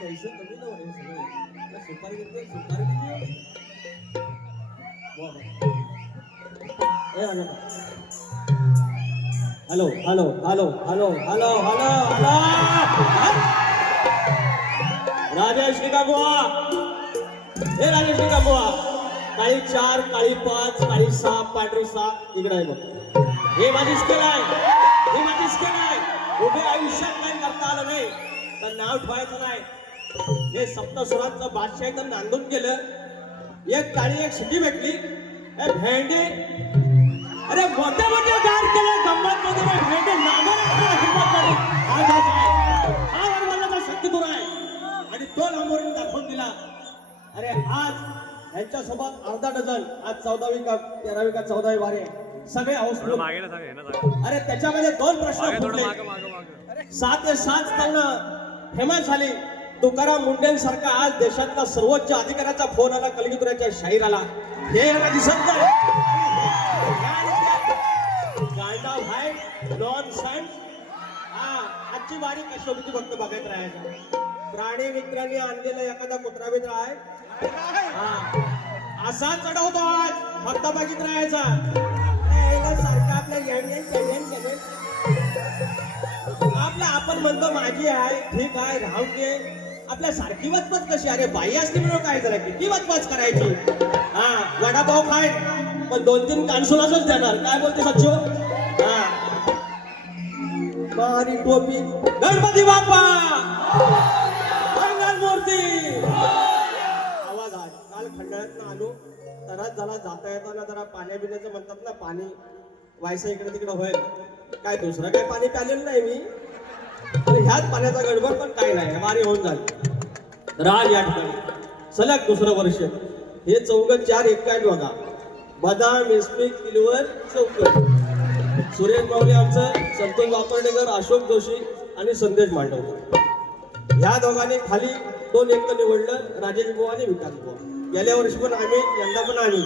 पैसे कमी ना हे सगळे सुपारी घेतली सुपारी दिली hello hello hello hello hello hello hello Rajesh का बुआ हे राजेश का बुआ काळी 4, काळी 5, काळी 6, पांढरी 6 इकडे आहे बघ. हे माझी स्केल आहे, हे माझी स्केल आहे. उभे आयुष्यात काही करता आलं नाही तर नाव ठेवायचं नाही. हे सप्तस्वरांचं बादशाह तर नांदून गेलं. एक काळी एक शिटी भेटली. हे भेंडे अरे मोठे मोठे गार केले गंमत मध्ये भेंडे नांगर हिंमत मध्ये हा वरवल्याचा शक्ती दूर आहे आणि तो लांबवरून दाखवून दिला. अरे आज यांच्यासोबत अर्धा डझन, आज 14वी का 13वी का 14वी वारे सगळे हौसफुल. अरे त्याच्यामध्ये 2 प्रश्न फुटले. 7 ते 7 त्यांना फेमस झाली. तुकाराम मुंडेंसारखा आज देशातला सर्वोच्च अधिकाऱ्याचा फोन आला, कलगीतुऱ्याच्या शाहीर आला. हे याला दिसत नाही. गांडा भाई नॉनसेन्स. आजची बारी कशी होती फक्त बघत राहायचं. प्राणी मित्रांनी आणलेला एखादा कुत्रा मित्र आहे असा चढवतो आज फक्त बघित राहायचा. सारखं आपल्या आपण म्हणतो माझी आहे ठीक आहे राहून दे. आपल्या सारखी वचपच कशी. अरे बाई असते म्हणून काय जरा किती वचपच करायची. वडापाव खाय पण 2-3 कानसुलाच देणार. काय बोलते सच्चो. मारी टोपी गणपती बाप्पा मूर्ती. आवाज आहे. काल खंडाळ्यात आलो तरच झाला. जाता येताना जरा पाण्या बिण्याचं म्हणतात ना, पाणी व्हायचं इकडे तिकडे होईल. काय दुसरं काय पाणी प्यालेलं नाही मी. ह्याच पाण्याचा गडबड पण काय नाही. वारी होऊन झाली. राज या ठिकाणी सलग दुसरं वर्ष. हे चौघ 4 1 बघा. बदाम इस्पिक किलवर चौकट. सुरेश माऊली आमचं, संतोष वापर्डेकर, अशोक जोशी आणि संदेश मांडवकर. ह्या दोघांनी खाली 2 अंक निवडलं. राजेश बुवा आणि विकास बुवा. गेल्या वर्षी पण आम्ही, यंदा पण आम्ही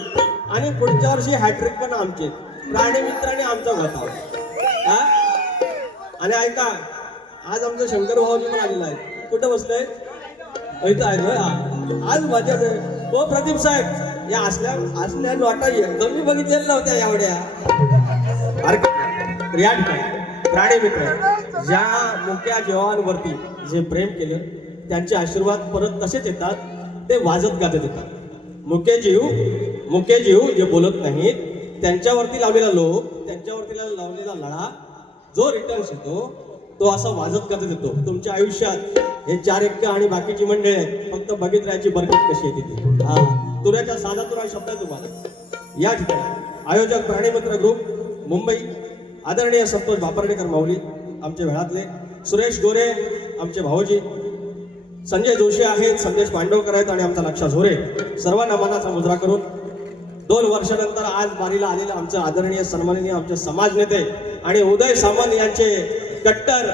आणि पुढच्या वर्षी हॅट्रिक पण आमचे. प्राणी मित्रांनी आमचा होता. आणि ऐका आज आमचं शंकर भाऊजी पण आलेला आहे. कुठं बसलंय इथं आहे. आज मजा हो प्रदीप साहेब. या असल्या नोटा एकदम मी बघितलेल्या नव्हत्या एवढ्या. या ठिकाणी प्राणी मित्र ज्या मुक्या जीवांवरती जे प्रेम केलं त्यांचे आशीर्वाद परत तसेच येतात. ते वाजत गाजत येतात. मुके जीव जे बोलत नाहीत त्यांच्यावरती लावलेला लोक, त्यांच्यावरती लावलेला लढा जो रिटर्न्स येतो तो असा वाजत गाजत येतो. तुमच्या आयुष्यात हे 4 अंक आणि बाकीची मंडळी आहेत. फक्त बघित राहायची बरकत कशी येते ती. तुऱ्याच्या साधा तुरा शब्द तुम्हाला या ठिकाणी आयोजक प्राणीमित्र ग्रुप मुंबई, आदरणीय संतोष वापर्डेकर माऊली आमचे वेळातले, सुरेश गोरे आमचे भाऊजी, संजय जोशी आहेत, संदेश मांडवकर आहेत आणि आमचा लक्षा झोरे. सर्वांना मनाचा मुजरा करून 2 वर्षानंतर आज बारीला आलेले आमचे आदरणीय सन्माननीय आमचे समाज नेते आणि उदय सामंत यांचे कट्टर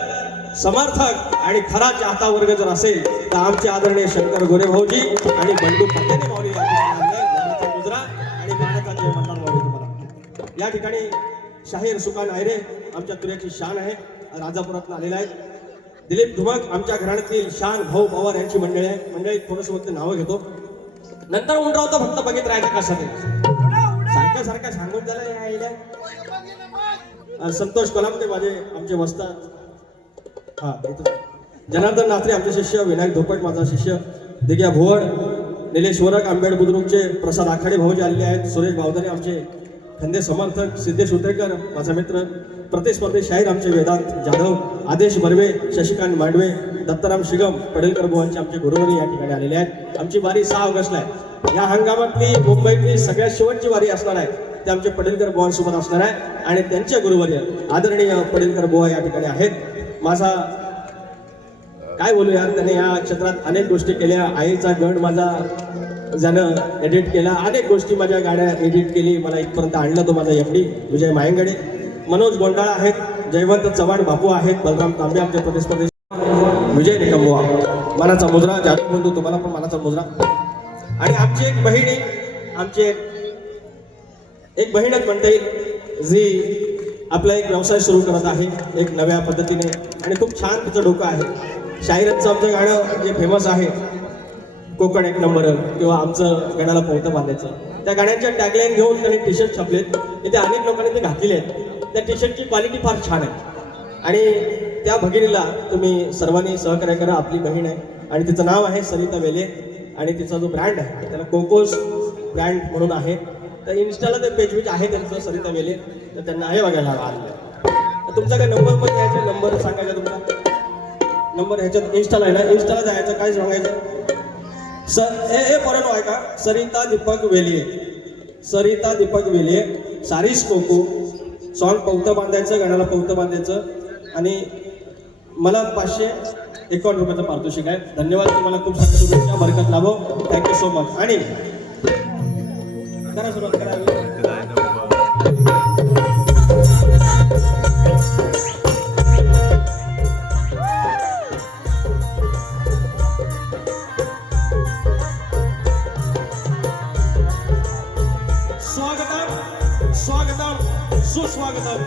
समर्थक आणि खरा चाहता वर्ग जर असेल तर आमचे आदरणीय शंकर गोरे भाऊजी आणि बंडू पटेले माऊली मनाचा मुजरा आणि गाण्याचा जय म्हणणार माऊली तुम्हाला. या ठिकाणी शाहीर सुकान आयरे आमच्या तुऱ्याची शान आहे. राजापुरातून आलेला आहे. दिलीप धुमक आमच्या घराण्यातील शान भाऊ पवार यांची मंडळी आहे. मंडळी थोडंसं फक्त नावं घेतो नंतर उंडरावतो. फक्त बघित राहायचं कसं ते सारखं सांगून झालं यायला. संतोष कलामते माझे आमचे वस्तात. जनार्दन नात्रे आमचे शिष्य, विनायक धोपट माझा शिष्य, दिग्या भुवड, निलेश वरक, आंबेड बुद्रुकचे प्रसाद आखाडे भाऊजी आलेले आहेत. सुरेश भावधरे आमचे खंदे समर्थक, सिद्धेश उतरेकर माझा मित्र, प्रतिस्पर्धी शाहीर आमचे वेदांत जाधव, आदेश बर्वे, शशिकांत मांडवे, दत्ताराम शिगम, पडेलकर बुवांचे आमचे गुरुवारी या ठिकाणी आलेले आहेत. आमची वारी 6 ऑगस्टला आहे. या हंगामातली मुंबईतली सगळ्यात शेवटची वारी असणार आहे. ते आमचे पडेलकर बुवांसोबत असणार आहे आणि त्यांचे गुरुवारी आदरणीय पडेलकर बुवा या ठिकाणी आहेत. माझा काय बोलू यार, त्याने या क्षेत्रात अनेक गोष्टी केल्या. आईचा गण माझा ज्यानं एडिट केला, अनेक गोष्टी माझ्या गाड्या एडिट केली, मला इथपर्यंत आणलं. तो माझा एमडी विजय मायंगडे, मनोज गोंडाळा आहेत, जयवंत चव्हाण बापू आहेत, बलराम तांबे आमचे प्रतिस्पर्धी, विजय निकमबुवा. मनाचा मुजरा जादू बंधू तुम्हाला पण मनाचा मुजरा. आणि आमची एक बहीण आहे, आमची एक बहीणच म्हणता येईल जी आपला एक व्यवसाय सुरू करत आहे एक नव्या पद्धतीने आणि खूप छान तिचं डोकं आहे. शाहिरांचं आमचं गाणं जे फेमस आहे कोकण एक नंबर किंवा आमचं गणाला पोहतं बांधायचं, त्या गाण्यांच्या टॅगलाईन घेऊन त्यांनी टी शर्ट छापलेत. इथे अनेक लोकांनी ते घातलेले आहेत. त्या टी शर्टची क्वालिटी फार छान आहे आणि त्या भगिनीला तुम्ही सर्वांनी सहकार्य करा. आपली बहीण आहे आणि तिचं नाव आहे सरिता वेले आणि तिचा जो ब्रँड आहे त्याला कोकोस ब्रँड म्हणून आहे. तर इन्स्टाला ते पेज आहे त्यांचं सरिता वेले, तर त्यांना आहे बघायला आणलं. तुमचा काय नंबर पण घ्यायचा, नंबर सांगायचा तुमचा नंबर ह्याच्यात इन्स्टाला आहे ना, इन्स्टाला जायचं काय सांगायचं हे पर्यंत आहे का सरिता दीपक वेलिये, सरिता दीपक वेलिये सारीस कोको सॉन्ग पवतं बांधायचं, गाण्याला पवतं बांधायचं आणि मला 551 रुपयाचं पारितोषिक आहे. धन्यवाद तुम्हाला, खूप साऱ्या शुभेच्छा, बरकत लाभो. Thank you so much. आणि करा सुरुवात करा. स्वागतम स्वागतम सुस्वागतम.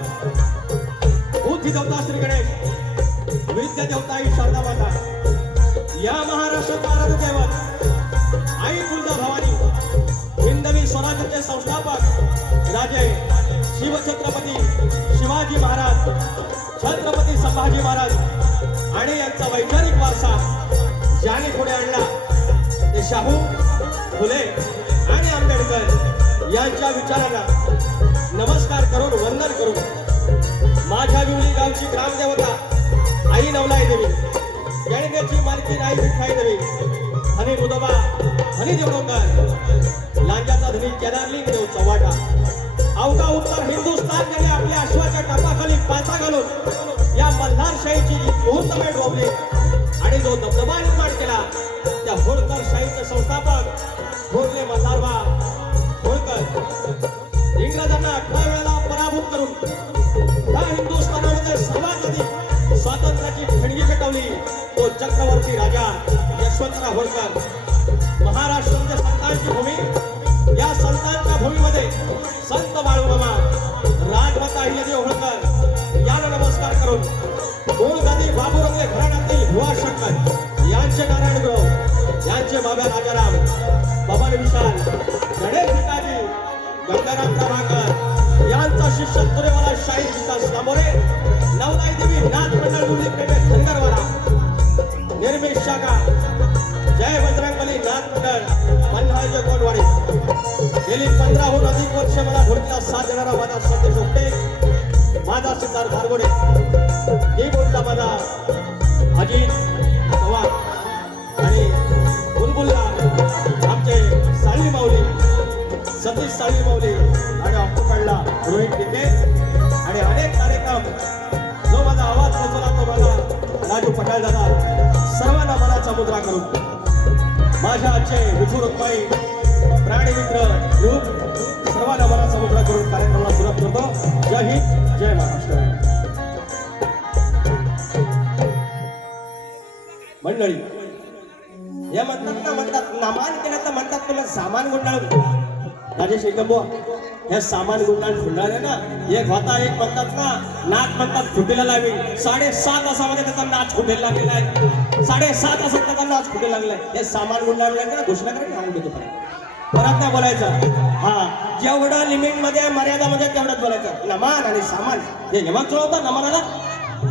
बुद्धी देवता श्री गणेश, विद्या देवता आई शारदा माता, या महाराष्ट्राचा आराध्य दैवत आई तुळजा भवानी, हिंदवी स्वराज्याचे संस्थापक राजे शिवछत्रपती शिवाजी महाराज, छत्रपती संभाजी महाराज आणि यांचा वैचारिक वारसा ज्याने पुढे आणला ते शाहू फुले आणि आंबेडकर यांच्या विचारांना नमस्कार करून वंदन करून माझ्या विवली गावची ग्रामदेवता आई नवलाई देवी, गणगेची मालकी आई विठाई देवी, हनी मुदोबा हनी देवडोकर, लांजाचा धनी केदारलिंग देव चव्हाटा, अवघा उत्तर हिंदुस्थान गेले आपल्या अश्वाच्या टापाखाली पाचा घालून या मल्हारशाहीची मुहूर्तमेढ रोवली आणि जो दबदबा निर्माण केला त्या होळकर शाहीचे संस्थापक थोरले मल्हारबा होळकर इंग्रजांना 18 वेळेला पराभूत करून या हिंदुस्थानामध्ये सर्वात आधी स्वातंत्र्याची ठिणगी पेटवली तो चक्रवर्ती राजा यशवंतराव होळकर. महाराष्ट्र म्हणजे संतांची भूमी, या संतांच्या भूमीमध्ये संत बाळूमामा, राजमाता अहिल्यादेवी होळकर याला नमस्कार करून मूळ गादी बाबूरंगे घराण्यातील भुवा शंकर यांचे नारायणगुरु, यांचे बाबा राजाराम, बबन विशाल, गणेश भिकाजी, गंगाराम प्रभाकर यांचा शिष्य तुरेवाला शाहीर विकास नामोरे, नवलाई देवी नाथ मंडळ दुर्ली पेठे धनगरवाला, निर्मेश शाखा जय बजरंगबली नाथ मंडळ मल्हारजे कोटवाडी. गेली 15हून अधिक वर्ष मला ढोलकीला साथ देणारा माझा संदेश ओपटे, माझा सिद्धार्थ धारगोडे, कीबोर्डला माझा अजित चव्हाण आणि बुलबुलला आमचे साळवी माऊली, सतीश साळवी माऊली आणि ऑक्टोपॅडला रोहित टिके आणि अनेक कार्यक्रम जो माझा आवाज पोहोचवला तो मला राजू पटाळ दादा, सर्वांना मनाचा मुद्रा करून माझ्या आजचे विठू रुक्माई प्राणी मित्र ग्रुप सर्वांना मनाचा मुद्रा करून कार्यक्रमाला सुरुवात करतो. जय हिंद, जय महाराष्ट्र. मंडळी या म्हणतात नामान केलं तर म्हणतात तुला सामान गुंडाळून. राजेश एकंबो हे सामान गुंडाळून फुंडाळे ना, एक होता एक म्हणतात ना नाच म्हणतात फुटेला लावी, 7.5 तासामध्ये त्याचा नाच फुटेला लागलेला आहे. 7.5 तासात त्याचा नाच फुटेला लागलाय. हे सामान गुंडाळून ना घोषणा करून सांगून देतो परत नाही बोलायचं. हा जेवढं लिमिट मध्ये मर्यादा मध्ये तेवढंच बोलायचं. नमान आणि सामान हे नमन जुळवता. नमनाला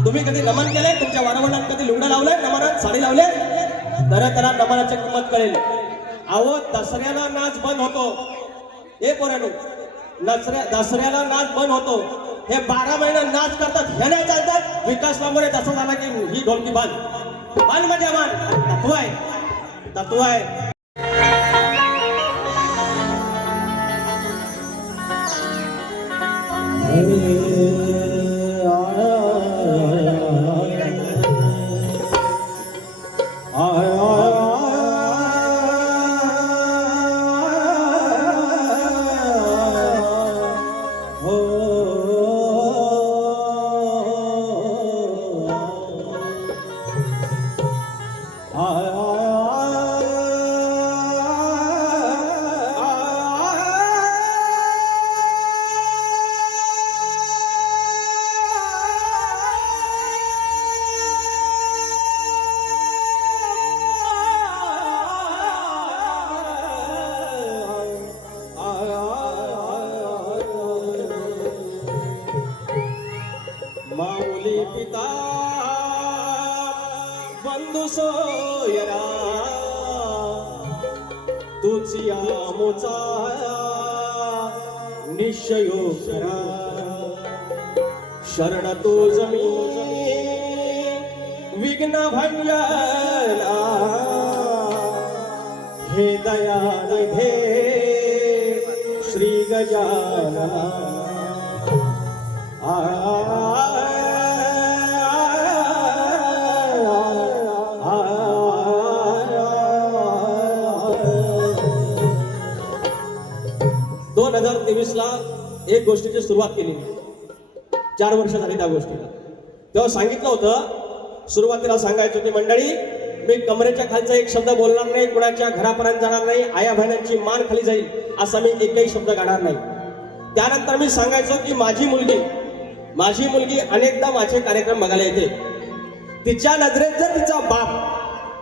तुम्ही कधी नमन केले? तुमच्या वारवंडात कधी लुगडं लावलंय? नमनात साडी लावले तर त्याला नमनाची किंमत कळेल. अहो दसऱ्याला नाच बंद होतो. हे पोरांनो दसऱ्याला नाच बंद होतो. हे 12 महिने नाच करतात, हे नाही चालतात. विकास नामोरे दसरा झाला की ही ढोलकी बंद. बंद म्हणजे मान तत्व आहे, तत्व आहे. पिता बंधु सोयरा तुझी आमोचा निश्चयो करा शरण तो जमी विघ्न भंजना हे दयानिधे श्री गजानना दोन 2023 ला एक गोष्टीची सुरुवात केली 4 वर्ष झाली त्या गोष्टीला तेव्हा सांगितलं होतं सुरुवातीला सांगायचं की मंडळी मी कमरेच्या खालचा एक शब्द बोलणार नाही कुणाच्या घरापर्यंत जाणार नाही आया बहिणांची मान खाली जाईल असा मी एकही शब्द काढणार नाही त्यानंतर मी सांगायचो की माझी मुलगी अनेकदा माझे कार्यक्रम बघायला येते तिच्या नजरेत जर तिचा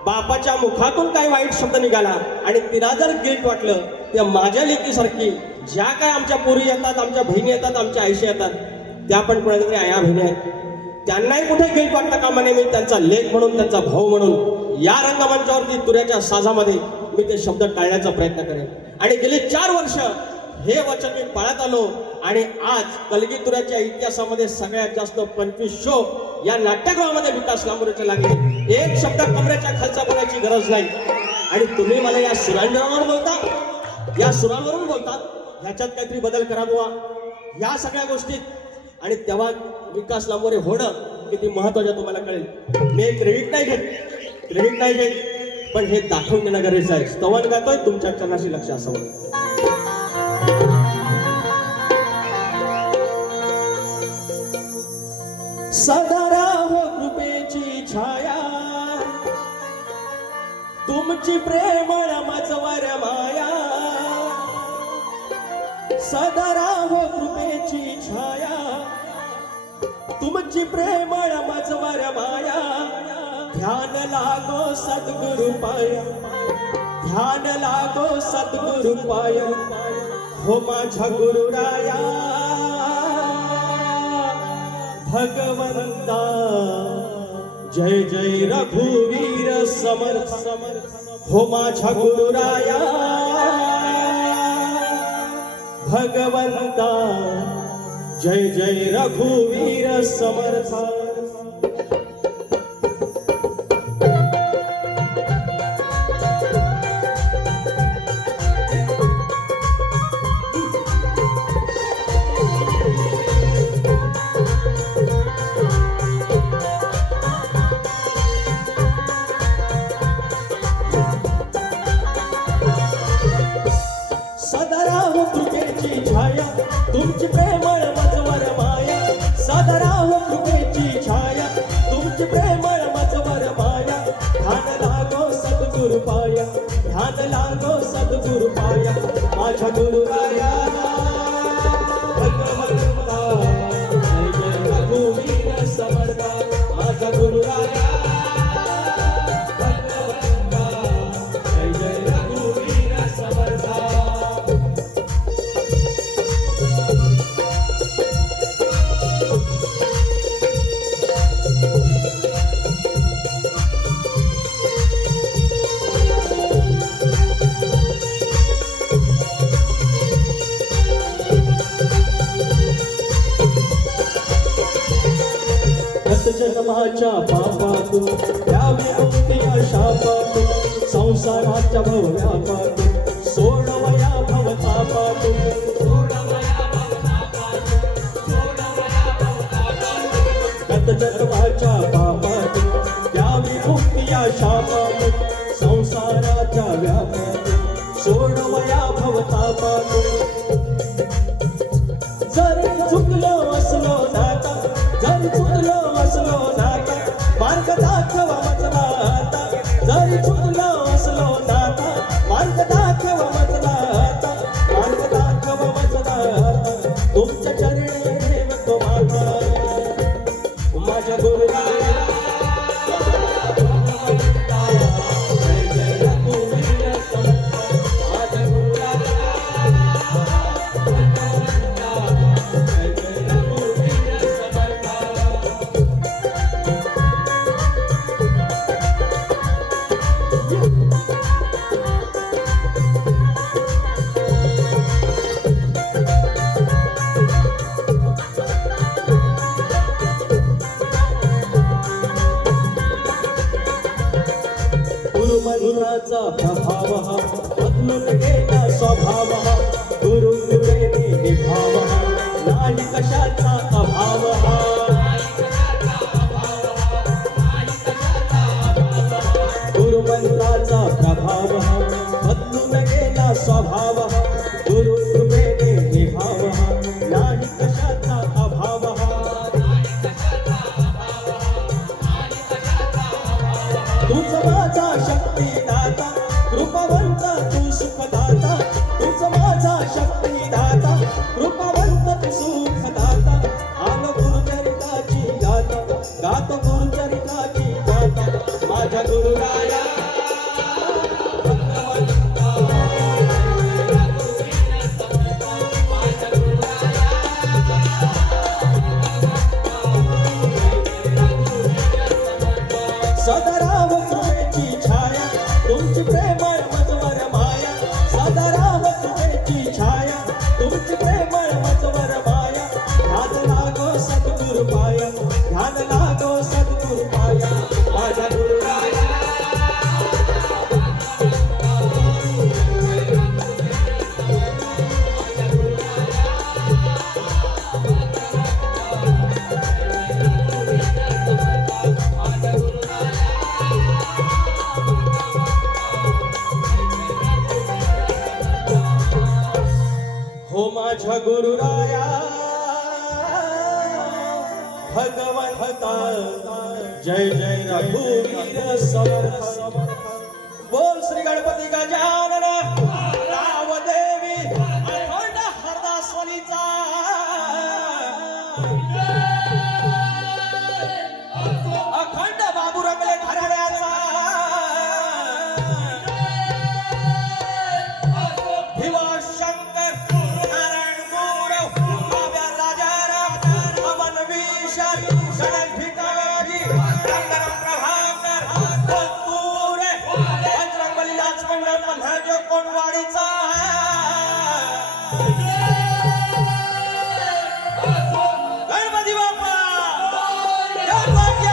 बापाच्या मुखातून काही वाईट शब्द निघाला आणि तिला जर गिल्ट वाटलं त्या माझ्या लेकीसारखी ज्या काय आमच्या पोरी येतात आमच्या बहिणी येतात आमच्या आईशी येतात त्या पण कुणातरी आया बहिणी आहेत त्यांनाही कुठे गिल्ट वाटतं का म्हणे मी त्यांचा लेख म्हणून त्यांचा भाऊ म्हणून या रंगमंचावरती तुऱ्याच्या साजामध्ये मी ते शब्द टाळण्याचा प्रयत्न करेन आणि गेली 4 वर्ष हे वचन मी पाळत आलो आणि आज कलगी तुऱ्याच्या इतिहासामध्ये सगळ्यात जास्त 25 शो या नाट्यगृहामध्ये विकास लांबोरेचे लागले एक शब्द कमरेच्या खालचा बोलायची गरज नाही आणि तुम्ही मला या सुरांवरून बोलतात ह्याच्यात काहीतरी बदल करा बुवा या सगळ्या गोष्टीत आणि तेव्हा विकास लांबोरे होणं किती महत्वाचं तुम्हाला कळेल मी क्रेडिट नाही घेत पण हे दाखवून देणं गरजेचं आहे स्तवन गातोय तुमच्या चरणाशी लक्ष असावं सदा राहो कृपेची छाया तुमची प्रेमळ मजवर माया सदा राहो कृपेची छाया तुमची प्रेमळ मजवर माया ध्यान लागो सद्गुरु पाय हो माझा गुरुराया भगवंता जय जय रघुवीर समर्थ हो माझा गुरुराया भगवंता जय जय रघुवीर समर्थ तुमची प्रेमळ मजवर माया सदा राहो कृपेची छाया तुमची प्रेमळ मजवर माया ध्यान लागो सद्गुरु पाया माझ्या गुरुराया भगवंता जय जय रघुवीर समर्थ माझ्या गुरुराया भगवंता जय जय रघुवीर समर्थ जन्माच्या पापातून द्यावी मुक्ती शापातून संसाराच्या भव्यापातून सोडवया भवतापातून जन्माच्या पापातून द्यावी मुक्ती शापातून संसाराच्या व्यापातून सोडवया भवतापातून जरी चुकलो असलो नाता जरी चुकलो असलो नाता मार्ग दाखवा मजला आता जरी चुकलो असलो नाता मार्ग दाखवा मजला आता मार्ग दाखवा मजला आता तुमच्या चरणी ठेवतो माता माझ्या गुरुराया जय जय रघुवीर समर्थ माझ्या गुरुराया जय जय रघुवीर समर्थ गुरुमंत्राचा प्रभाव हा बदलून गेला स्वभाव हा गुरु कृपेने निभाव हा नाही कशाचा अभाव हा गुरुमंत्राचा प्रभाव हा बदलून गेला स्वभाव हा गुरु कृपेने निभाव हा नाही कशाचा अभाव हा तूच माझा शक्तिदाता कृपावंत तू सुखदाता तूच माझा शक्तिदाता कृपावंत तू सुखदाता आन गुरुचरिताची गाता गात गुरुचरिताची गाता माझ्या गुरुराया सदाराव कृपेची छाया तुमची प्रेमळ मजवर माया सदाराव कृपेची छाया तुमची प्रेमळ मजवर माया ध्यान लागो सद्गुरु पाया ध्यान लागो सद्गुरु पाया माझ्या गुरुराया हो माझ्या गुरुराया भगवंता जय जय रघुवीर समर्थ बोल श्री गणपती गजानन रावदेवी अखंड हरदासवनीचा अखंड बाबू रंगले घराण्याचा भिवा शंकर नारायण गौरव काव्या राजाराम अमन विशाल गणेश भिकाजी रंगराम प्रभाकर बोलतुरे बजरंगबली लाचमंडळ पन्हाळ्याच्या कोणवाडीचा गणपती बाप्पा गणपती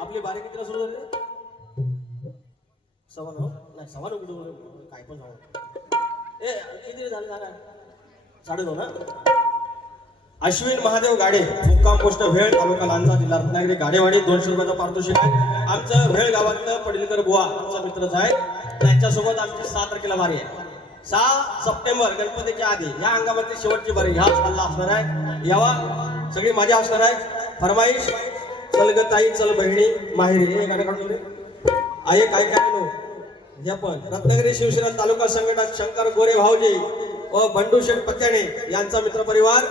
आपली बारी कितीला सुरू झाली सव्वा नऊ नाही सव्वा नऊ काय पण सांगा किती झाले सांगा 9:30 ना अश्विन महादेव गाडे मुक्काम पोस्ट भेळ तालुका लांजा जिल्हा रत्नागिरी गाडेवाडी 200 रुपयाचा पारितोषिक आहे आमचं भेळ गावातलं पडीलकर बुवा आमचा मित्रच आहे त्यांच्यासोबत आमची 7 तारखेला बारी आहे 6 सप्टेंबर गणपतीच्या आधी या अंगामध्ये शेवटची बारी ह्याच हल्ला असणार आहे यावा सगळी मजा असणार आहे फरमाईश चल ग ताई चल बहिणी माहेरी हे गाणं काढून दे आहे काय काय नो हे पण रत्नागिरी शिवसेना तालुका संघटक शंकर गोरे भाऊजी व बंडू शेठ पत्याणे यांचा मित्र परिवार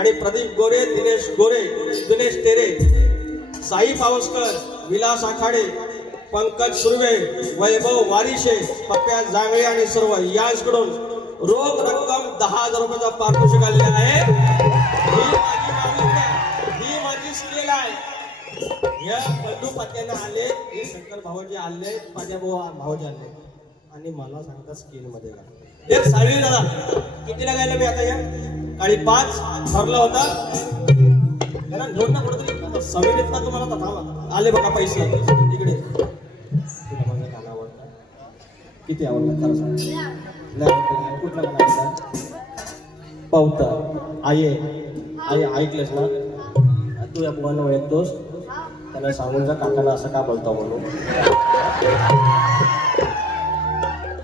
आणि प्रदीप गोरे दिनेश तेरे साई पावसकर विलास आखाडे पंकज सुर्वे वैभव वारिशे पप्प्या जांगळे आणि सर्व यांकडून रोख रक्कम 10,000 रुपयाचा पारितोषिक आलेला आहे ही माझी स्केल आहे या बंधू पात्यानं आले, हे शंकर भाऊजी आले, माझ्या भाऊजी आले आणि मला सांगता स्किल मध्ये का एक साळी दादा कितीला गायला मी आता या काळी 5 ठरला होता कारण दोन ना कुठेतरी सवय देत ना तुम्हाला तर थांबा आले बघा पैसे इकडे तुला माझं गाणं आवडतं किती आवडलं खरं सांग नाही कुठलं गाणं आवडतं पावता आये आई ऐकलेस ना तू या बुवांना ओळखतोस त्याला सांगून जा काकाला असं का बोलतो म्हणून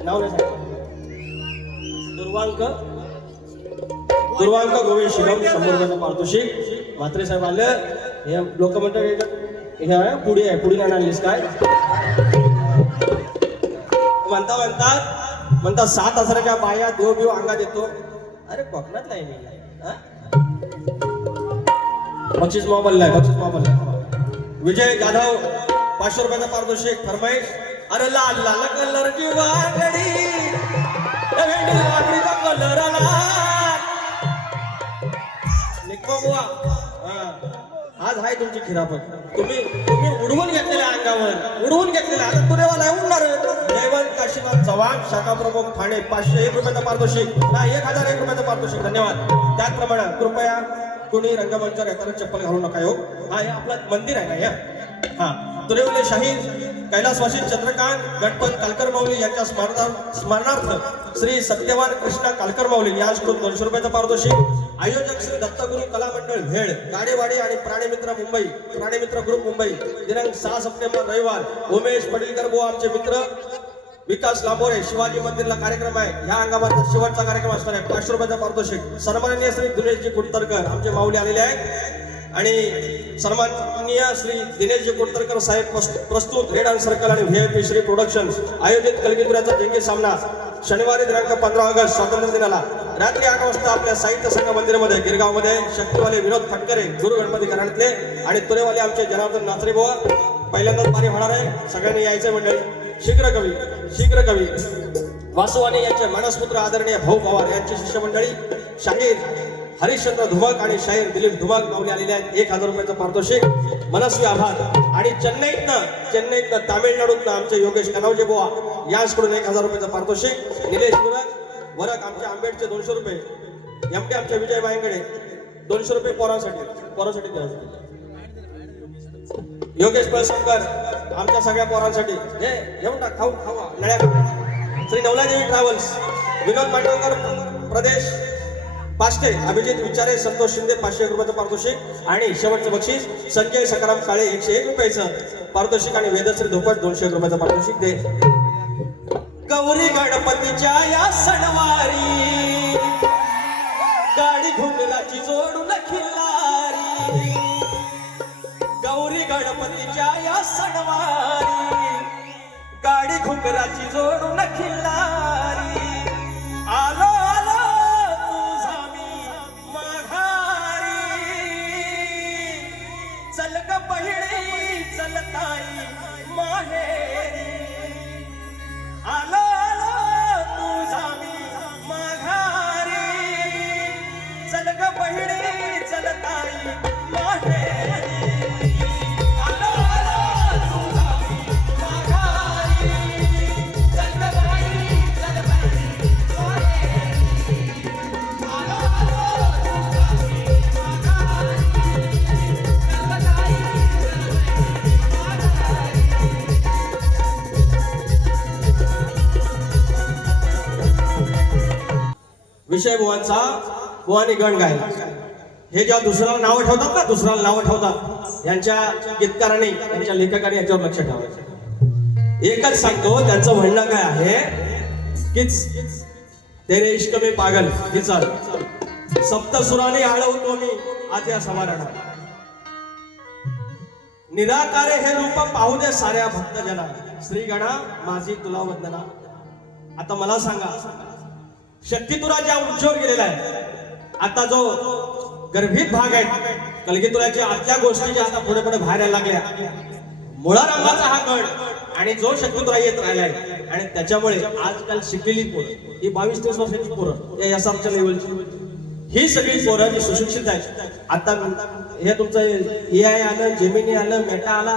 नाव नाही सांग दुर्वांक गोविंद शिगम 100 रुपयाचं पारितोषिक म्हात्रे साहेब आले हे लोक म्हणतात हे पुढी आहे पुढी नाही आणलीस काय म्हणतात 7,000च्या बाया देव बिव अंगात येतो अरे कोकणात नाही मी बक्षीस मोबाईल विजय जाधव 500 रुपयाचा पारितोषिक फरमाईश अरे लाल लाल कलरची वागडी वाकडीचा कलर आला निघवा बुवा आज आहे तुमची खिरापत तुम्ही उडवून घेतलेल्या अंगावर उडवून घेतलेल्या आता तुरेवाला आहे उडणार जयवंत काशीनाथ चव्हाण शाखा प्रमुख ठाणे 501 रुपयाचा पारितोषिक नाही 1001 रुपयाचा पारितोषिक धन्यवाद त्याचप्रमाणे कृपया कोणी रंगमंचावर येताना चप्पल घालू नका हो हा हे आपलं मंदिर आहे ना या हा तुरेवले शाहीर कैलासवासी चंद्रकांत गणपत कालकर माऊली यांच्या स्मरणार्थ श्री सत्यवान कृष्णा कालकर माऊली यांच्याकडून 200 रुपयाचा पारितोषिक आयोजक श्री दत्तगुरु कला मंडळ भेड गाडेवाडी आणि प्राणीमित्र ग्रुप मुंबई दिनांक 6 सप्टेंबर रविवार उमेश पडीलकर बुवा आमचे मित्र विकास लांबोरे शिवाजी मंदिरला कार्यक्रम आहे ह्या अंगामाचा शेवटचा कार्यक्रम असणार आहे 500 रुपयाचा पारितोषिक सन्माननीय श्री दिनेशजी कुडतरकर आमचे माऊली आलेले आहेत आणि सन्माननीय श्री दिनेशजी कुडतरकर साहेब प्रस्तुत रेड अँड सर्कल आणि व्हीआयपी श्री प्रोडक्शन्स आयोजित कलगीतुऱ्याचा जंगी सामना शनिवारी दिनांक 15 ऑगस्ट स्वातंत्र्य दिनाला रात्री 8 वाजता आपल्या साहित्य संघ मंदिरामध्ये गिरगावमध्ये शक्तीवाले विनोद फटकरे गुरु गणपती घराण्यातले आणि तुरेवाले आमचे जनार्दन नाचरे बुवा पहिल्यांदाच पारी होणार आहे सगळ्यांनी यायचं मंडळी शीघ्र कवी वासुवाणी यांचे मानसपुत्र आदरणीय भाऊ पवार यांची शिष्यमंडळी शाहीर हरिश्चंद्र धुमक आणि शाहीर दिलीप धुमक माऊली आलेले आहेत 1000 रुपयाचं पारितोषिक मनस्वी आभार आणि चेन्नईतनं तामिळनाडूतनं आमचे योगेश कनावजे बुवा यांच्याकडून 1000 रुपयाचं पारितोषिक निलेश वरक आमच्या आंबेडचे 200 रुपये एमटी आमच्या विजय बाईंकडे 200 रुपये पोरांसाठी द्यायचे योगेश पळसमकर आमच्या सगळ्या पोरांसाठी हे येऊन टाक खाऊ नळ्या श्री नवलादेवी ट्रॅव्हल्स विनोद मांडवकर प्रदेश पाष्टे अभिजित विचारे संतोष शिंदे 501 रुपयाचं पारितोषिक आणि शेवटचं बक्षीस संजय सकाराम काळे 101 रुपयाचं पारितोषिक आणि वेदश्री धोपट 201 रुपयाचं पारितोषिक दे गौरी गणपतीच्या या सणवारी गाडी घुंगराची जोडून खिल्लारी गौरी गणपतीच्या या सणवारी गाडी घुंगराची जोडून खिल्लारी आलो तुझा मी माघारी चल ग बहिणी चलताई माहेरी आलो तुझा मी माघारी चल ग बहिणी चलताई माहेरी विषय बुवांनी गण गायला हे जेव्हा दुसऱ्याला नाव ठेवतात यांच्या गीतकारांनी यांच्या लेखकांनी याच्यावर लक्ष ठेवायचं एकच सांगतो त्यांचं म्हणणं काय आहे की तेरे इश्क में पागल ही चाल सप्तसुराने आळवतो मी आज या समारणात निराकारे हे रूप पाहू दे साऱ्या भक्तजना श्री गणा माझी तुला वंदना आता मला सांगा शक्तितुरा ज्या उंचीवर गेलेला आहे आता जो गर्भित भाग आहे कलगीतुराच्या आतल्या गोष्टी ज्या आता पुढे बाहेर यायला लागल्या मुळा रंगाचा हा गण आणि जो शक्तितुरा येत राहिलाय आणि त्याच्यामुळे आजकाल शिकलेली पोरं ही 22-23 वर्षाची पोरं या एसआरच्या लेवलची ही सगळी पोरं जी सुशिक्षित आहेत आता हे तुमचं AI आलं, जेमिनी आलं, मेटा आला,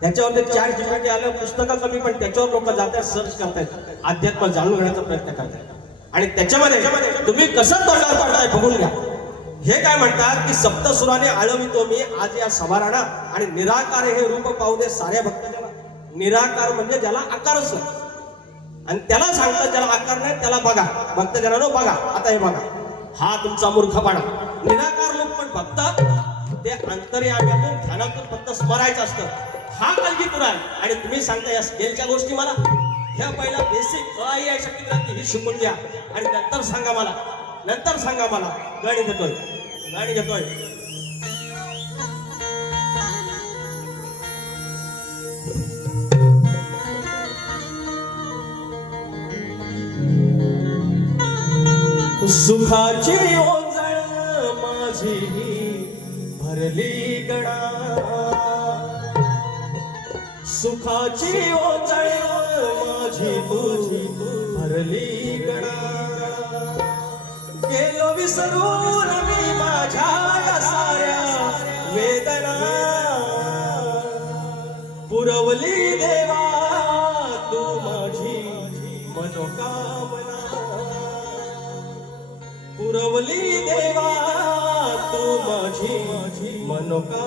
त्याच्यावर ते चॅट जीपीटी आलं, पुस्तकं कमी पण त्याच्यावर लोक जातात, सर्च करतायत, अध्यात्म जाणून घेण्याचा प्रयत्न करतायत आणि त्याच्यामध्ये तुम्ही कसं तोंडावर पाडताय बघून घ्या. हे काय म्हणतात की सप्तसुराने आळवितो मी आज या सभाराणा आणि निराकार हे रूप पाहू दे साऱ्या भक्तांना. निराकार म्हणजे ज्याला आकारच नाही आणि त्याला सांगतात ज्याला आकार नाही त्याला बघा. भक्तजनांनो बघा, आता हे बघा, हा तुमचा मूर्खपणा. निराकार रूप पण भक्त ते अंतर्याम्यातून ध्यानातून फक्त स्मरायचं असतं. हा कलगीतुरा आहे आणि तुम्ही सांगता या स्केलच्या गोष्टी मला. ह्या पहिला बेसिक अ शक्ती क्रांती ही शिकून द्या आणि नंतर सांगा मला, नंतर सांगा मला. गाणी घेतोय, गाणी घेतोय. सुखाची ओंजळ माझी भरली गडा, सुखाची ओंजळ माझी भरली गडा. गेलो विसरून मी माझ्या या साऱ्या वेदना, पुरवली देवा तू माझी मनोकामना, पुरवली देवा तू माझी मनोकामना.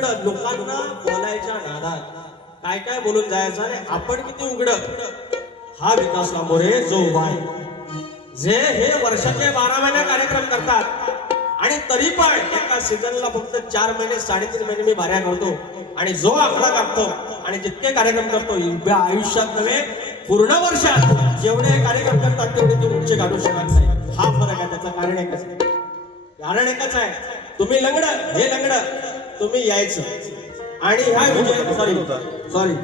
उघड लोकांना बोलायच्या नादात काय काय बोलून जायचं आणि आपण किती उघड हा विकास लांबोरे जो उभा आहे जे हे वर्षाचे 12 महिने कार्यक्रम करतात आणि तरी पण एका सीझनला फक्त 4 महिने 3.5 महिने मी बाऱ्या करतो आणि जो आकडा काढतो आणि जितके कार्यक्रम करतो आयुष्यात नव्हे पूर्ण वर्षात जेवढे कार्यक्रम करतात तेवढे ते उच्च काढू शकत नाही हा फरक आहे त्याचं कारण एकच आहे तुम्ही लंगड हे लंगड तुम्ही यायचं आणि ह्या विजय सॉरी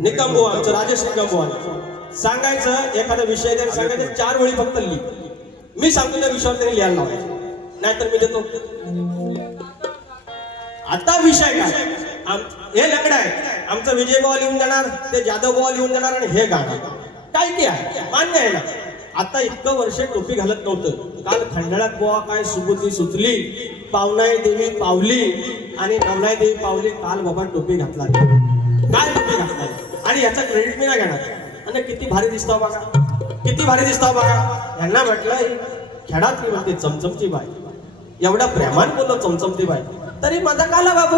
निकमबुवांचं राजेश निकमबुवांचं सांगायचं एखादा विषय द्या सांगायचं 4 वेळी फक्त लिही मी सांगतो त्या विषयावर त्यांनी लिहायला लावायचं नाहीतर मी देतो आता विषय काय हे लंगड आहे आमचा विजय बुवा लिहून देणार ते जाधव बुवा लिहून देणार आणि हे गाणं काय ते आहे मान्य आहे ना आता इतकं वर्ष टोपी घालत नव्हतं काल खंडाळ्यात बुवा काय सुबुद्धी सुचली पावनाई देवी पावली आणि नवनाई देवी पावली काल बाबा टोपी घातला काय टोपी घातला आणि याचा क्रेडिट मी नाही घेणार आणि किती भारी दिसतो बघा किती भारी दिसतो बघा यांना म्हटलं खेळातली म्हणते चमचमची बाई एवढा प्रेमान बोललो चमचमती बाई तरी माझा काला बाबू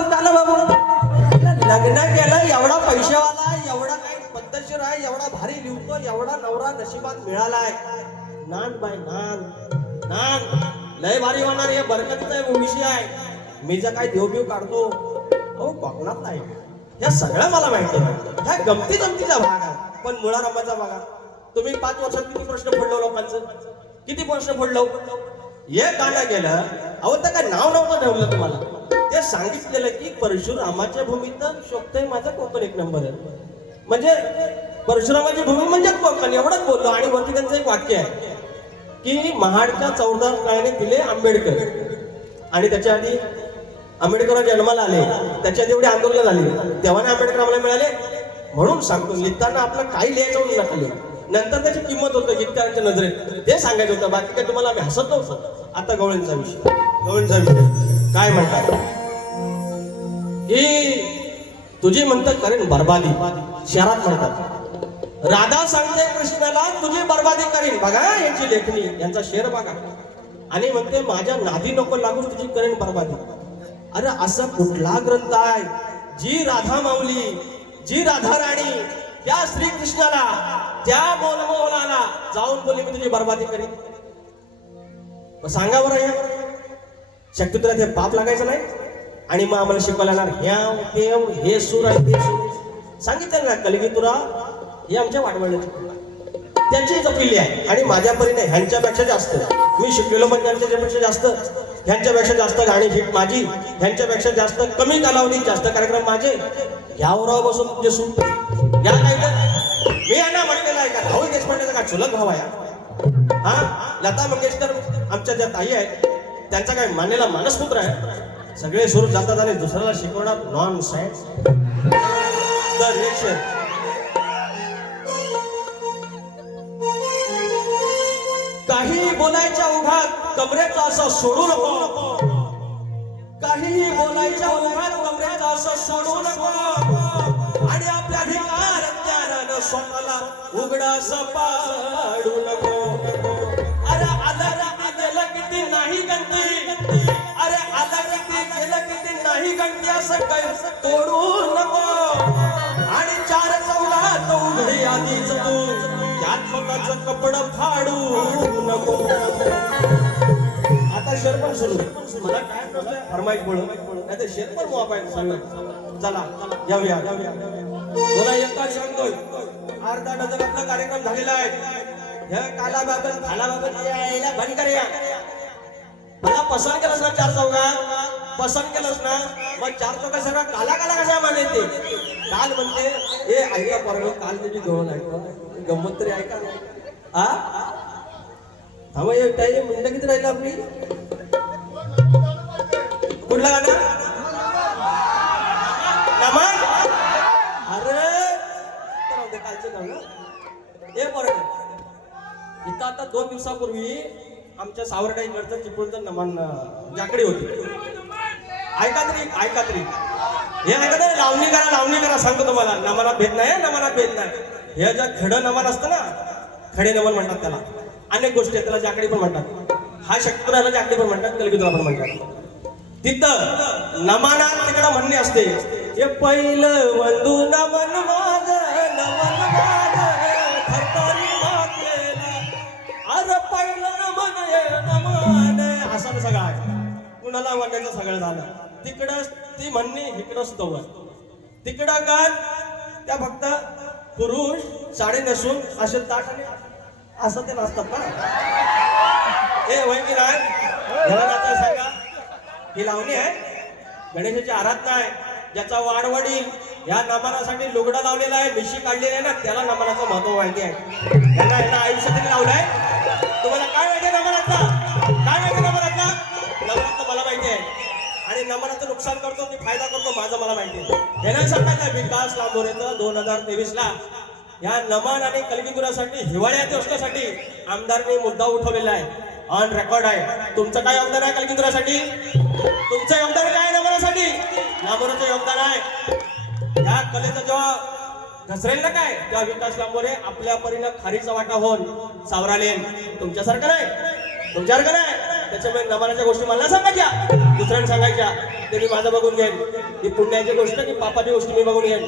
लग्न केलं एवढा पैशावाला एवढा काही पद्धतशीर आहे एवढा भारी लिहतो एवढा नवरा नशिबात मिळालाय नान बाय नान नान लय भारी होणार हे बरकतीचा विषय आहे मी जर काय देवबिव काढतो अहो कोकणात नाही हे सगळं मला माहिती आहे ह्या गमती जमतीचा भाग आहे पण मुळा रमाचा भाग तुम्ही 5 वर्षात किती प्रश्न फोडलो लोकांचं किती प्रश्न फोडलो हे गाणं गेलं अहो तर काय नाव नव्हतं ठेवलं तुम्हाला ते सांगितलेलं की परशुरामाच्या भूमीत शोभतंय माझं कोकण 1 नंबर आहे म्हणजे परशुरामाची भूमी म्हणजे कोकण एवढंच बोललो आणि वरती त्यांचं एक वाक्य आहे की महाडच्या 14 काळाने दिले आंबेडकर आणि त्याच्या आधी आंबेडकर जन्माला आले त्याच्या आधी एवढी आंदोलन झाली तेव्हा आंबेडकर आम्हाला मिळाले म्हणून सांगतो लिहिताना आपलं काही लिहायचं म्हणून नका लिहू नंतर त्याची किंमत होतं गीतकारांच्या नजरेत ते सांगायचं होतं बाकी काय तुम्हाला आम्ही हसत नव्हतो आता गवळींचा विषय काय म्हणतात की तुझी म्हणतात करेन बर्बादी शहरात म्हणतात राधा सांगते कृष्णाला तुझी बर्बादी करीन बघा यांची लेखणी यांचा शेर बघा आणि म्हणते माझ्या नादी नको लागून तुझी करेन बर्बादी अरे असा कुठला ग्रंथ आहे जी राधा माऊली जी राधा राणी त्या श्रीकृष्णाला त्या मोलमोहनाला जाऊन बोलली मी तुझी बर्बादी करीन सांगा बरं या शक्यतो ते पाप लागायचं नाही आणि मग आम्हाला शिकवायला लागणार ह्याव हे सूर आहे ते सूर सांगितलं ना कलगीतुरा हे आमच्या वाडवळण्याची त्यांची जपिल्ली आहे आणि माझ्या परीने ह्यांच्यापेक्षा जास्त मी शिकलेलो पण त्यांच्यापेक्षा जास्त ह्यांच्यापेक्षा जास्त गाणी हिट माझी ह्यांच्यापेक्षा जास्त कमी कालावधीत जास्त कार्यक्रम माझे यावर बसून तुझे सूट या काय मी यांना म्हटलेलं आहे का भाऊ देशपांडेचा का चुलत भाव आहे हा लता मंगेशकर आमच्या ज्या ताई आहेत त्यांचा काय मानेला मानसपुत्र आहे सगळे सूर जातात आणि दुसऱ्याला शिकवणार नॉन सायन्स तर काही बोलायच्या उघात कमरेचा असं सोडू नको काहीही बोलायच्या उघात कमरेचा असं सोडू नको आणि आपल्या अधिकार ज्ञानानं स्वतःला उघडास पाडू नको अरे आदर गेलं किती नाही गंती अरे आदर गेलं किती नाही गंती असं काही तोडू नको आणि 4 चौघात उघडी आधीच तू त्यात स्वतःचं कपड फाडू नको आता शेर पण सुरू मला काय फरमाईश बोल नाही तर शेर पण मोबाईल सांग चला जाऊया बोला एका सांगतोय अर्धा डझन आपला कार्यक्रम झालेला आहे ह्या कालाबाबत खालाबाबत यायला बंद करूया मला पसंत केलंस ना 4 चौघात पसंत केलंस ना मग 4 चौघात सगळं काला कशा मानते काल म्हणते हे ऐका परवा काल तुझी गवळ ऐका गंमत तरी ऐका हा थांबा एक टाइम मिनिटं किती राहिलं आपली कुठला गाणं अरे कालचं गाणं हे बरं इथं आता 2 दिवसापूर्वी आमच्या सावरडा इकडचं चिपळूणचं नमन जाकडी होती ऐका तरी हे ऐका तरी लावणी करा सांगतो तुम्हाला नमनात भेद नाही नमनात भेद नाही हे ज्या खडं नमन असतं ना खडे नमन म्हणतात त्याला अनेक गोष्टी आहेत त्याला जाकडी पण म्हणतात हा शक्यतो जाकडी पण म्हणतात कलगीतुरा पण म्हणतात तिथं नमानात तिकडं म्हणणे असते, हे पहिलं वंदू नमन माझ नमन माझ थरथरी मातेला, अरे पहिलं नमन हे नमन, असं सगळं आहे. कुणाला म्हणण्याचं सगळं झालं. तिकडं ती म्हणणे, इकडं स्तवन. तिकडं गाण त्या फक्त पुरुष साडी नेसून असे ताटाने असं ते नाचतात ना. हे वय की नाही ह्याला नाचा सांगा. ही लावणी आहे, गणेशाची आराधना आहे. ज्याचा वाडवडील ह्या नमनासाठी लुगडा लावलेला आहे, मिशी काढलेली आहे ना, त्याला नमनाचं महत्व माहिती आहे. त्यांना ह्याला आयुष्यात लावलंय. तुम्हाला काय माहिती नमनाचा? काय माहिती नमनाचा? नमनाचं मला माहिती आहे. आणि नमनाचं नुकसान करतो की फायदा करतो माझं मला माहिती आहे. ह्याला सांगायचं विकास लांबोरेचं 2023 ला या नमन आणि कलगीतुरासाठी हिवाळ्याच्या उष्णासाठी आमदारने मुद्दा उठवलेला आहे. ऑन रेकॉर्ड आहे. तुमचं काय योगदान आहे कलगीतुरासाठी? तुमचं योगदान काय नमनासाठी? लांबोरेचं योगदान आहे. या कलेचं जेव्हा घसरेल ना काय, तेव्हा विकास लांबोरे आपल्या परीनं खारीचा वाटा होऊन सावरालेन. तुमच्यासारखं नाही, तुमच्यासारखं नाही. त्याच्यामुळे नमनाच्या गोष्टी मला सांगायच्या, दुसऱ्यांना सांगायच्या, ते मी माझं बघून घेईन. ही पुण्याची गोष्ट की पापाची गोष्ट मी बघून घेईन.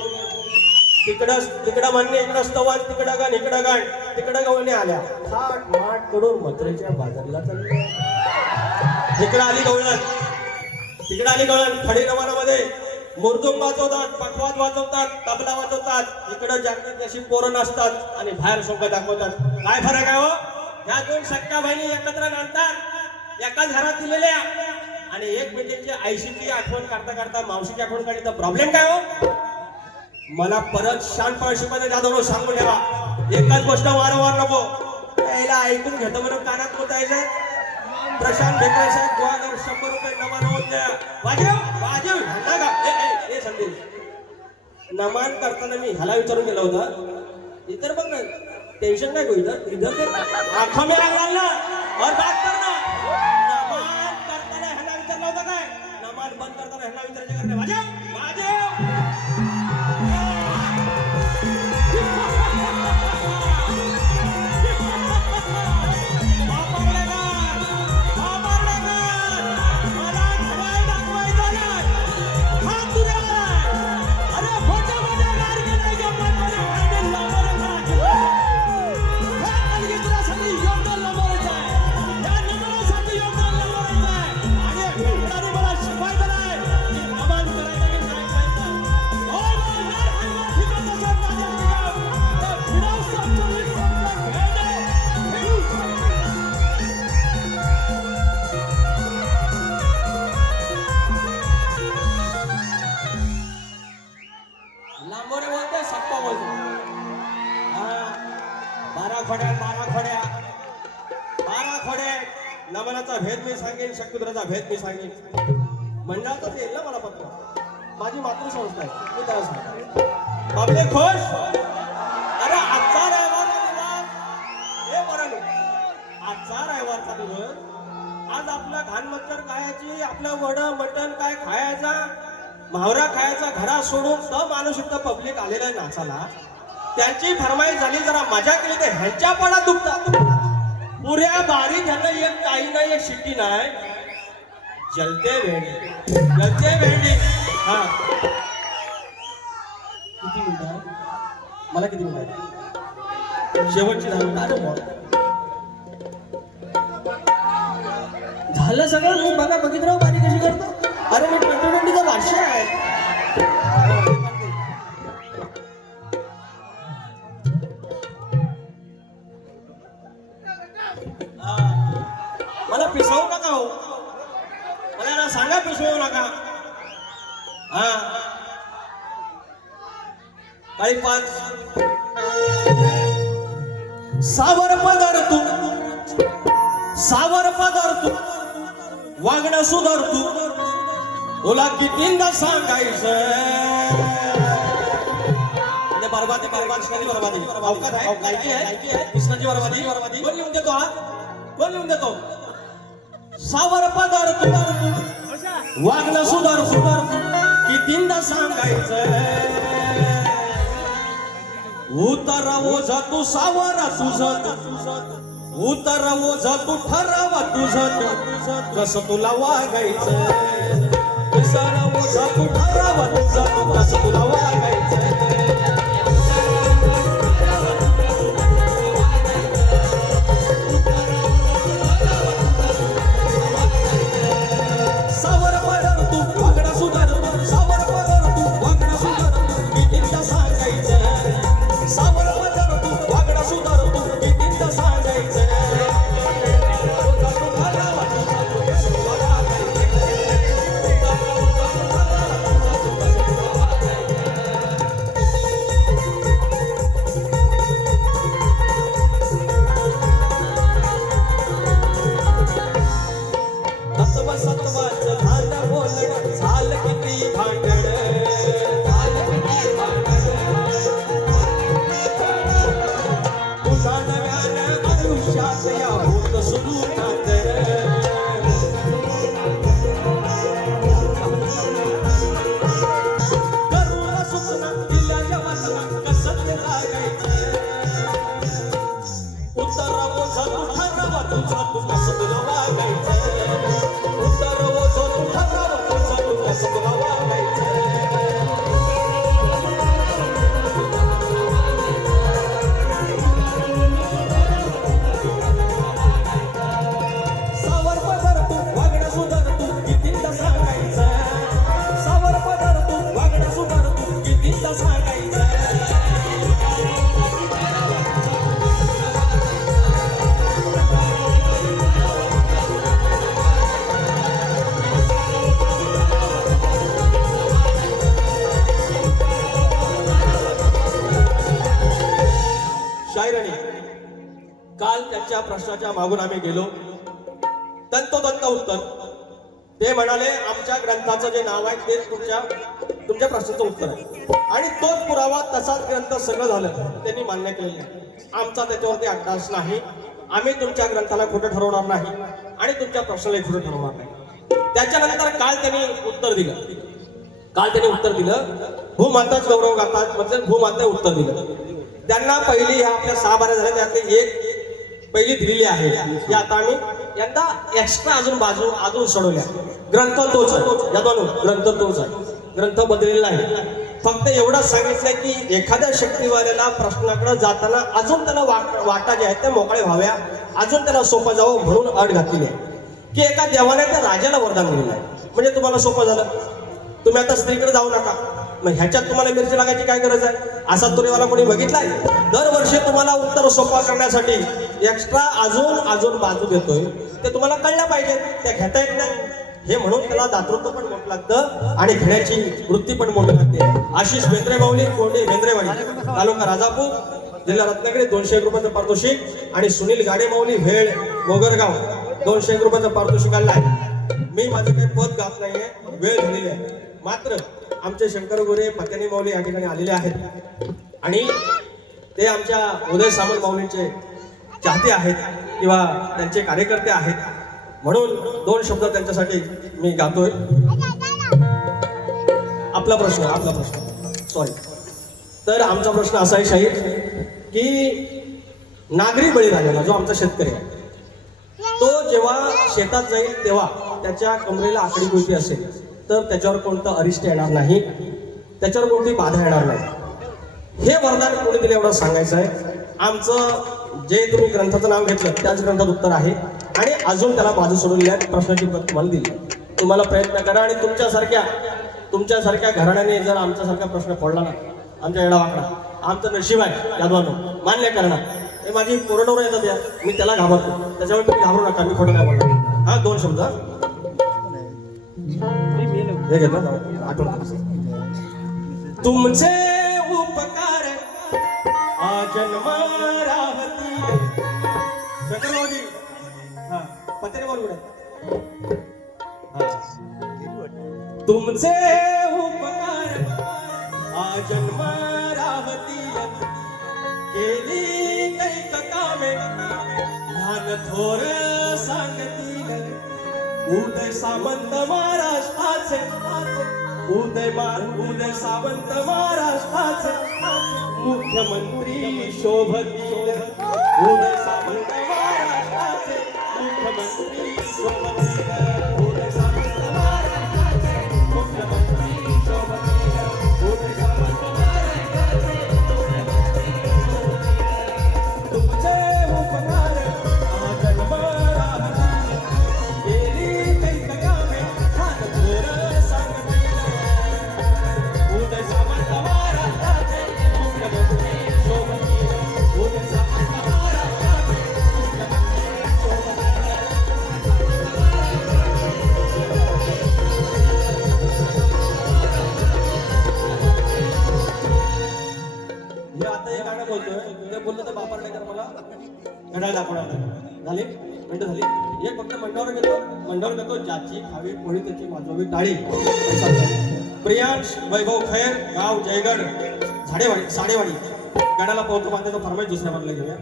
तिकडं म्हणणे, इकडं स्तवन, तिकडं गाण, इकडं गाण, तिकडं गवळणी आल्या थाट माट कडून मथुरेच्या बाजारला चालले. इकडं आली गवळण, तिकडं आली गवळण. खडी नमनामध्ये मुरदुंग वाजवतात, पखवाज वाजवतात, तबला वाजवतात. इकडं जागतिक अशी पोरं नसतात आणि बाहेर शोभा दाखवतात. काय फरक आहे हो? या दोन सख्या बहिणी एकत्र नांदतात, एकाच घरात दिलेल्या, आणि एकमेकींची आईशीची आठवण करता करता मावशीची आठवण काढली तर प्रॉब्लेम काय हो? मला परत शानपणे शिकवायचं जाधव सांगून ठेवा. एकच गोष्ट वारंवार नको. यायला ऐकून घेतो म्हणून कानात बोलायचं. प्रशांत भेटरे साहेब गोवागर 100 रुपये नमन होऊन द्या. वाजव वाजव का ए संदेश. नमन करताना मी ह्याला विचारून गेला होता, इतर बघ ना टेन्शन नाही होईल इधर आखा मेरा लागला और बात करना. नमन करताना ह्याला विचारलं होतं काय? नमन बंद करताना ह्याला विचारायचं करते. वाजव वाजव. नमनाचा भेद मी सांगेन, शक्तिधराचा भेद मी सांगेन. मंडळातच येईल ना मला पत्र. माझी मातृसंस्था आहे, मी त्याला सांगतो. बाबले खुश. अरे आजचा रविवारचा दिवस, हे बरं आजचा रविवारचा दिवस. आज आपला घाण मच्छर खायची, आपलं वड मटण काय खायचा, म्हावरा खायचा घरात सोडून तर माणूस इथं पब्लिक आलेला आहे नाचाला. त्यांची फरमाईश झाली जरा मजा केली तर ह्यांच्या पडात दुखतात. पुऱ्या बारी त्यांना एक काही नाही, एक शिट्टी नाही. जलते भेंडी, जलते भेंडी. हा किती मिनिट? मला किती मिनिट? शेवटची झालं सगळं. मी बघा बघितलं बारी कशी करतो. अरे मी पेट्रोल भाषा आहे. मला पिसवू नका हो, मला सांगा पिसवू नका. हा काही 5 सावर पदर तू, सावर पदर तू, वागणं सुधर तू, तुला कितींदा सांगायचं. बरबादी बरबादी बरबादी अवकाश आहे, लायकी आहे, कृष्णाची बरबादी बरबादी. कोण लिहून देतो? हा कोण लिहून देतो? सावर पदर तू, वागणं सुधर सुधर, कितींदा सांगायचं. उतर ओझ तू सावर तुझं, उतर ओझ तू ठरव तुझं, कसं तुला वागायचं. तुझा तू ठरावा तुझा तू कसं तुला वागायचं सावर पडर तू वागणं सुधार तू सावर पडर तू वागणं सुधार तू कितींदा सांगायचं सावर पडर तू वागणं सुधार तू कितींदा सांगायचं सत्वाचं झालं बोलणं झालं किती भांडण तुझा नव्यानं आयुष्यात या होत सुरू नातर करून सूचना दिल्या जवाना कसं ते लागायचं उत्तर ओझा तू ठरवा तुझा तू कसं तुला वागायचं काल त्यांच्या प्रश्नाच्या मागून आम्ही गेलो तंतोतंत उत्तर ते म्हणाले आमच्या ग्रंथाचं जे नाव आहे तेच तुमच्या प्रश्नाचं उत्तर आहे आणि तोच पुरावा तसाच ग्रंथ सगळं झालं त्यांनी मान्य केलेलं आहे आमचा त्याच्यावरती अट्टास नाही आम्ही तुमच्या ग्रंथाला खोटं ठरवणार नाही आणि तुमच्या प्रश्नाला खोटं ठरवणार नाही त्याच्यानंतर काल त्यांनी उत्तर दिलं भूमाताच गौरव गातात म्हणजे भूमाता उत्तर दिलं त्यांना पहिली ह्या आपल्या 6 बाऱ्या झाल्या त्यातली एक पहिली दिलेली आहे की आता आम्ही यंदा एक्स्ट्रा अजून सोडवल्या ग्रंथ तोच ग्रंथ तोच आहे ग्रंथ बदललेला आहे फक्त एवढंच सांगितलंय की एखाद्या शक्तीवाल्याला प्रश्नाकडे जाताना अजून त्याला वाटा जे आहेत त्या मोकळ्या व्हाव्या अजून त्याला सोपं जावं म्हणून अट घातलेली आहे की एका देवाने त्या राजाला वरदान दिलेलं आहे म्हणजे तुम्हाला सोपं झालं तुम्ही आता स्त्रीकडे जाऊ नका मग ह्याच्यात तुम्हाला मिरची लागायची काय गरज आहे असा तुरीवाला कोणी बघितलाय दरवर्षी तुम्हाला उत्तर सोपा करण्यासाठी एक्स्ट्रा अजून बाजू देतोय ते तुम्हाला कळलं पाहिजे त्या घेता येत नाही हे म्हणून त्याला दातृत्व पण मोठं लागतं आणि घेण्याची वृत्ती पण मोठी लागते आशिष बेंद्रे माऊली कोंडे बेंद्रेवाडी तालुका राजापूर जिल्हा रत्नागिरी 200 रुपयाचं पारितोषिक आणि सुनील गाडे माऊली भेळ गोगरगाव 200 रुपयाचं पारितोषिक आलंय मी माझं काही पद गात नाहीये वेळ झालेली आहे मात्र आमचे शंकर गोरे पत्यानी माऊली या ठिकाणी आलेले आहेत आणि ते आमच्या उदय सामंत माऊलींचे चाहते आहेत किंवा त्यांचे कार्यकर्ते आहेत म्हणून 2 शब्द त्यांच्यासाठी मी गातोय आपला प्रश्न सॉरी तर आमचा प्रश्न असा आहे शाहीर की नागरी बळीराजाला जो आमचा शेतकरी आहे तो जेव्हा शेतात जाईल तेव्हा त्याच्या कमरेला आकडी कोणती असेल तर त्याच्यावर कोणतं अरिष्ट येणार नाही त्याच्यावर कोणती बाधा येणार नाही हे वरदान कोणी दिले एवढं सांगायचं आहे आमचं जे तुम्ही ग्रंथाचं नाव घेतलं त्याच ग्रंथात उत्तर आहे आणि अजून त्याला बाजू सोडवलेल्या प्रश्नाची उत्तर तुम्हाला दिली तुम्हाला प्रयत्न करा आणि तुमच्यासारख्या घराण्याने जर आमच्यासारखा प्रश्न फोडला ना आमच्या येडावाकडा आमचं नशीब आहे यादवानं मान्य करणार हे माझी पोरडोर येतात या मी त्याला घाबरतो त्याच्यामुळे तुम्ही घाबरू नका मी खोटं नाही बोलणार हा 2 शब्द हे घेतलं आठवण तुमचे उपकार आजन्म राहती चक्रवर्ती हा पत्रे बोल तुमचे उपकार आजन्म राहती केली कैक कामे लहान थोर सांगतील उदय सामंत महाराष्ट्राचे उदय सावंत महाराष्ट्राचे मुख्यमंत्री शोभतील उदय सावंत महाराष्ट्राचे मुख्यमंत्री शोभतील उदय सावंत महाराष्ट्राचे मुख्यमंत्री बोलतोय ते बोललं तर बापार्डेकर मला घड्याळ दाखवणार झाली मिनिटं झाली एक फक्त मंडावर घेतो ज्याची खावी पोळी त्याची वाजवावी टाळी प्रियांश वैभव खैर गाव जयगड झाडेवाडी साडेवाडी गाड्याला पावतो बांधायचा फरमाईश दुसऱ्या बाजूला घेऊया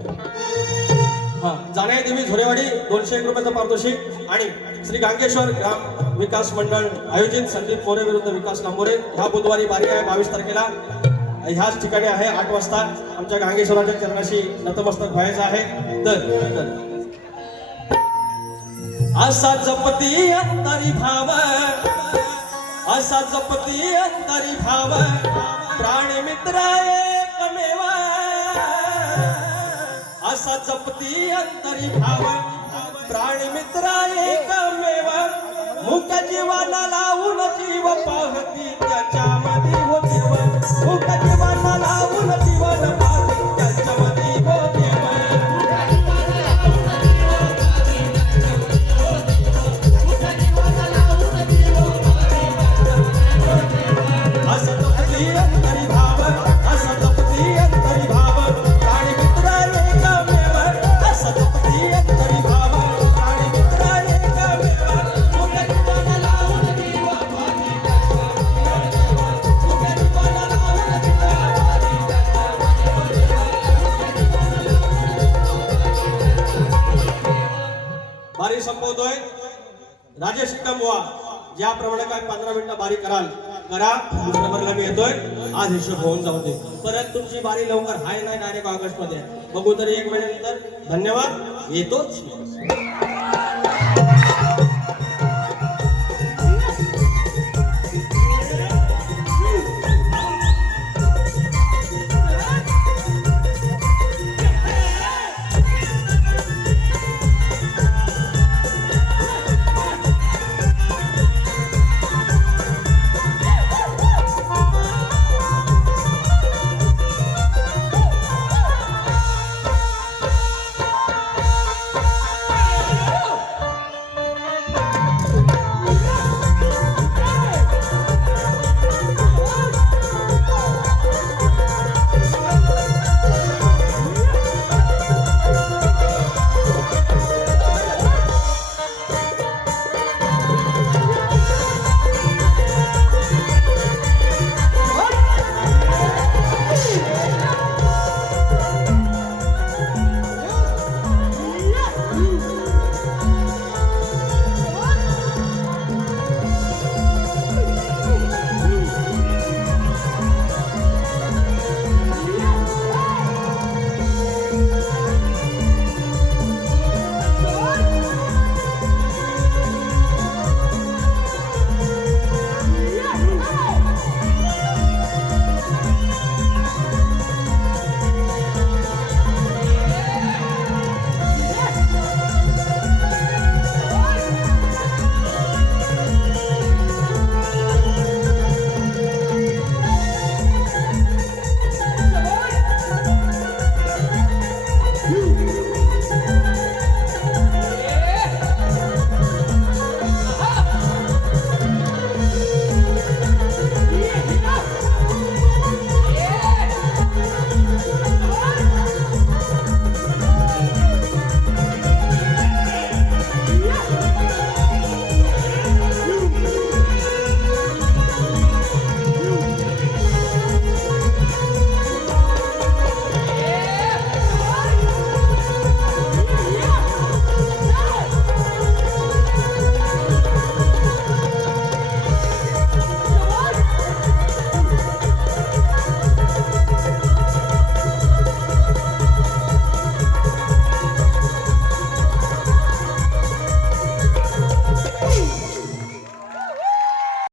हा जाण्या देवी झोरेवाडी 201 रुपयाचं पारितोषिक आणि श्री गांगेश्वर ग्राम विकास मंडळ आयोजित संदीप मोरे विरुद्ध विकास लांबोरे ह्या बुधवारी बारी आहे 22 तारखेला ह्याच ठिकाणी आहे 8 वाजता आमच्या गांगेश्वराच्या चरणाशी नतमस्तक व्हायचं आहे तर असा जपती अंतरी भाव असा जपती अंतरी भाव प्राणी मित्र एकमेव असा जपती अंतरी भाव प्राणी मित्र एकमेव मुक जीवाला लावून जीव पाहती त्याच्यामध्ये हो देव मुक जीवाला लावून जीवन पाहती त्याच्यामध्ये हो देव असा जपती अंतरी भाव असा जपती अंतरी भाव प्राणी मित्र एकमेव असा जपती अंतरी भाव प्राणी मित्र एकमेव मुक जीवाला लावून जीव पाहती मुक जीवाला लावून जीव बारी संपवतोय राजेश बुवा ज्याप्रमाणे काय 15 मिनिटं बारी करा दुसऱ्या नंबरला मी येतोय आज हिशोब होऊन जाऊ दे परत तुमची बारी लवकर हाय नाही डायरेक्ट ऑगस्ट मध्ये बघू तरी 1 महिन्यानंतर धन्यवाद येतोच